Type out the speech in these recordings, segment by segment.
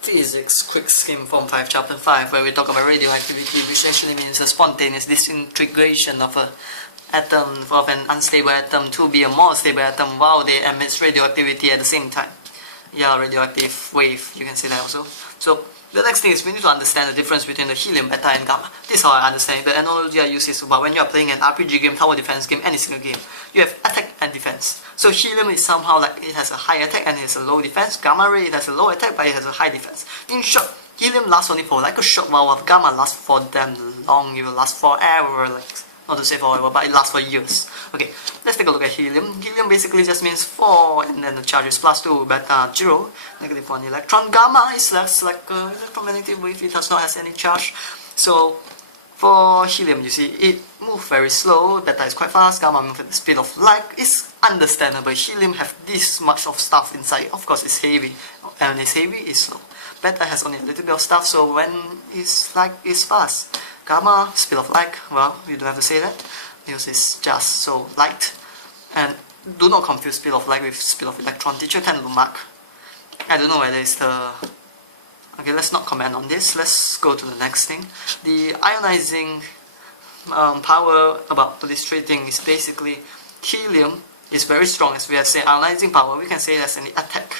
Physics Quick Skim Form 5 Chapter 5, where we talk about radioactivity, which actually means a spontaneous disintegration of an unstable atom to be a more stable atom while they emit radioactivity at the same time. Yeah, radioactive wave, you can say that also. So the next thing is we need to understand the difference between the helium, beta and gamma. This is how I understand it. The analogy I use is about when you are playing an RPG game, tower defense game, any single game. You have attack and defense. So helium is somehow like it has a high attack and it has a low defense. Gamma ray, it has a low attack but it has a high defense. In short, helium lasts only for like a short while gamma lasts for damn long. It will last forever, like not to say forever, but it lasts for years. Okay, let's take a look at helium. Helium basically just means 4 and then the charge is +2, beta 0, -1 electron. Gamma is less like an electromagnetic wave, it does not have any charge. So for helium, you see, it moves very slow, beta is quite fast, gamma moves at the speed of light. It's understandable. Helium have this much of stuff inside. Of course, it's heavy, and when it's heavy, it's slow. Beta has only a little bit of stuff, so when it's light, it's fast. Gamma, speed of light, well, you don't have to say that, because it's just so light. And do not confuse speed of light with speed of electron. Teacher can mark. I don't know whether it's the... Okay, let's not comment on this. Let's go to the next thing. The ionizing power about illustrating is basically helium is very strong. As we have said, ionizing power, we can say that's an attack.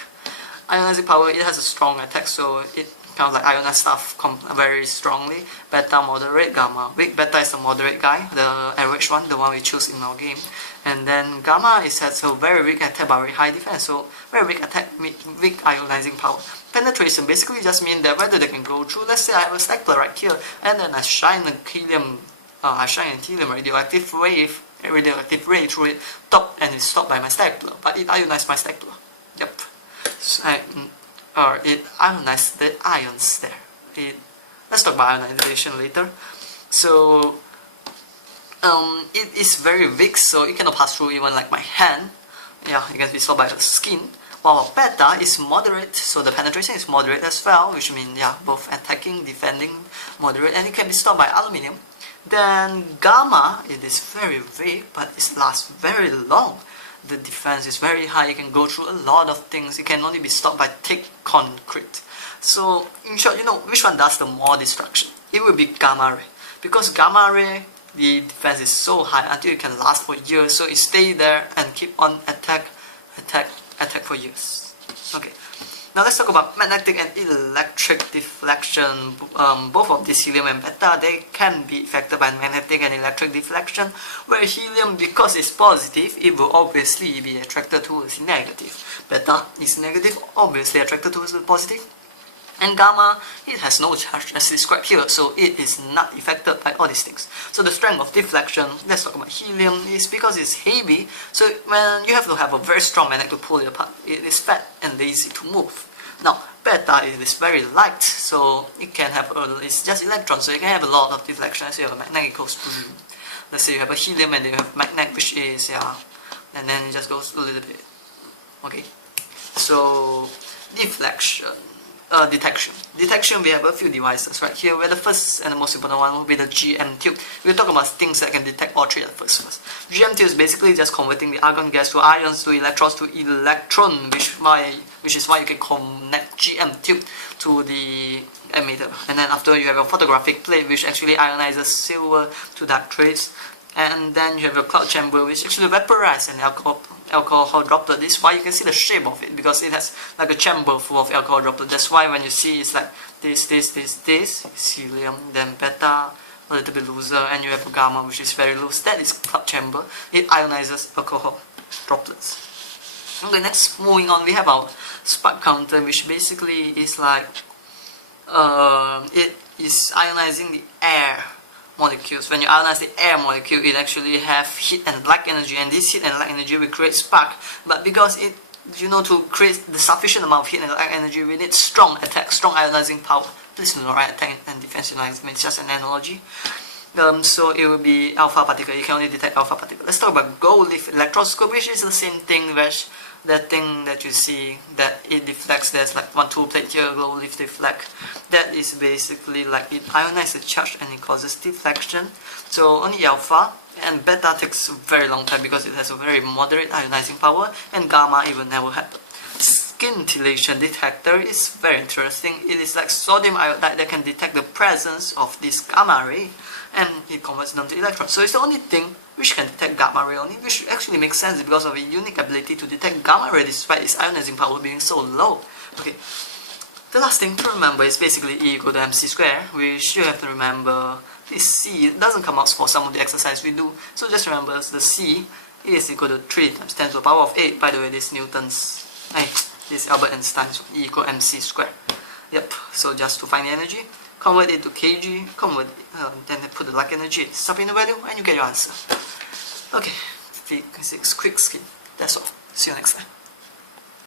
Ionizing power, it has a strong attack, so it kind of like ionize stuff very strongly. Beta moderate, gamma weak. Beta is the moderate guy, the average one, the one we choose in our game. And then gamma is has a very weak attack but very high defense. So very weak attack, weak ionizing power. Penetration basically just means that whether they can go through. Let's say I have a stapler right here, and then I shine a helium, radioactive ray through it, top, and it's stopped by my stapler, but it ionized my stapler. Yep. So it ionized the ions there. Let's talk about ionization later. So it is very weak, so it cannot pass through even like my hand. Yeah, it can be stopped by the skin. While beta is moderate, so the penetration is moderate as well, which means yeah, both attacking, defending, moderate, and it can be stopped by aluminium. Then gamma, it is very weak, but it lasts very long. The defense is very high, you can go through a lot of things, it can only be stopped by thick concrete. So in short, you know, which one does the more destruction? It will be gamma ray. Because gamma ray, the defense is so high until it can last for years, so it stays there and keep on attack for years. Okay, now let's talk about magnetic and electric deflection. Both of these, helium and beta, they can be affected by magnetic and electric deflection, where helium, because it's positive, it will obviously be attracted towards negative. Beta is negative, obviously attracted towards the positive. And gamma, it has no charge as described here, so it is not affected by all these things. So the strength of deflection, let's talk about helium, is because it's heavy, so when you have to have a very strong magnet to pull it apart. It is fat and lazy to move. Now, beta is very light, so it can have it's just electrons, so it can have a lot of deflection. As you have a magnet, it goes through. Let's say you have a helium and then you have magnet, which is, yeah, and then it just goes a little bit. Okay, so deflection. Detection, we have a few devices right here, where the first and the most important one will be the GM tube. We'll talk about things that can detect all three at first. GM tube is basically just converting the argon gas to ions to electrons to electron, which is why you can connect GM tube to the emitter. And then after you have a photographic plate, which actually ionizes silver to dark trace. And then you have a cloud chamber, which actually vaporizes an alcohol droplet. This is why you can see the shape of it, because it has like a chamber full of alcohol droplet. That's why when you see it's like this, helium, then beta, a little bit looser, and you have a gamma, which is very loose. That is cloud chamber. It ionizes alcohol droplets. Okay, next, moving on, we have our spark counter, which basically is like it is ionizing the air molecules. When you ionize the air molecule, it actually have heat and light energy, and this heat and light energy will create spark. But because it, you know, to create the sufficient amount of heat and light energy, we need strong attack, strong ionizing power. Please know, right? Attack and defense ionizing, it's just an analogy. So it will be alpha particle. You can only detect alpha particle. Let's talk about gold leaf electroscope, which is the same thing, which that thing that you see that it deflects. There's like 1, 2 plate here, gold leaf deflect. That is basically like it ionizes the charge and it causes deflection. So only alpha, and beta takes a very long time because it has a very moderate ionizing power, and gamma even never happen. scintillation detector is very interesting. It is like sodium iodide that can detect the presence of this gamma ray, and it converts them to electrons. So it's the only thing which can detect gamma ray only, which actually makes sense because of a unique ability to detect gamma ray despite its ionizing power being so low. Okay, the last thing to remember is basically E equal to mc square, which you have to remember this C doesn't come out for some of the exercise we do. So just remember the C is equal to 3 times 10 to the power of 8. By the way, this Newton's, this Albert Einstein's E equal mc square. Yep, so just to find the energy, convert it to kg, then put the like energy, sub in the value, and you get your answer. Okay, physics quick skim. That's all. See you next time.